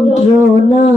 যন্ত্রণা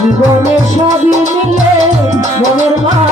জীবনে সবই মিলে মনের মা